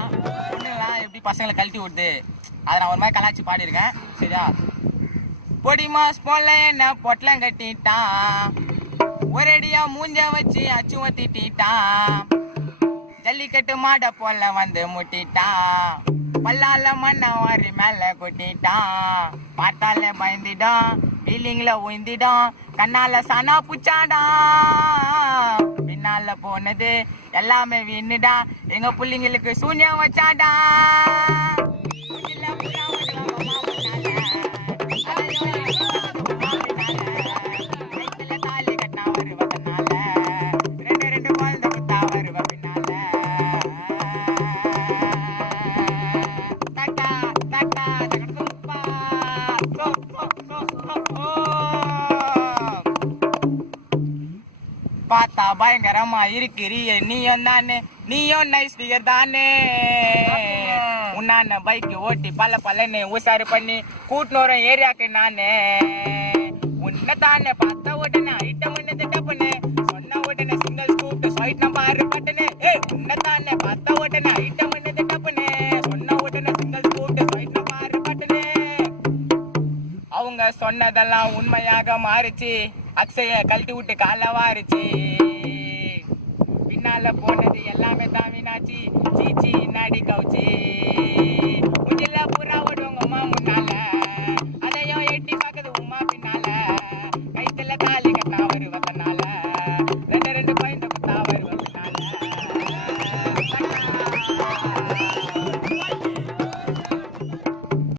பொண்ணுங்களாம் எப்படி பசங்களை கழட்டி விடுது அதை நான் ஒரு மாதிரி கலாச்சி பாடியிருக்கேன். சரியா? பொடி மாஸ் போல என்ன பொட்டலம் கட்டிட்டான், ஒரேடியா மூஞ்ச வச்சு அச்சு வத்திட்டான், ஜல்லிக்கட்டு மாட போல வந்து முட்டிட்டான், பல்லால மண்ண வாரி மேல கொட்டிட்டான், பார்த்தால பயந்துட்டான், ஃபீலிங்ல உயிந்திடும், கண்ணால சனா புச்சாடா, பின்னால போனது எல்லாமே வீணுடா, எங்க புள்ளிங்களுக்கு சூன்யம் வச்சாடா. பார்த்தா பயங்கரமா இருக்கிறியே நீயும் தானே, நீயும் நைஸ் ஃபிகர் தானே, உன்னான பைக் ஓட்டி பல பலன்னு உசாரு பண்ணி கூட்டினோரம் ஏரியாக்கு நானே, உன்னை தானே பார்த்த உடனே ஐட்டம் ஒண்ணு தப்புன்னு சொன்ன உடனே சிங்கிள் ஸ்கூப் ஸ்வைட் நம்பாரு பட்டுன்னு, உன்னை தானே பார்த்த உடனே ஐட்டம் ஒண்ணு தப்புன்னு சொன்ன உடனே சிங்கிள் ஸ்கூப் ஸ்வைட் நம்பாரு பட்டுன்னு. அவங்க சொன்னதெல்லாம் உண்மையாக மாறிச்சு, அக்ஷய கழட்டி விட்டு கால வாரிச்சு, பின்னால போனது எல்லாமே தான் வீணாச்சு, சீச்சி நாடி கவுச்சி, முஞ்சில புறா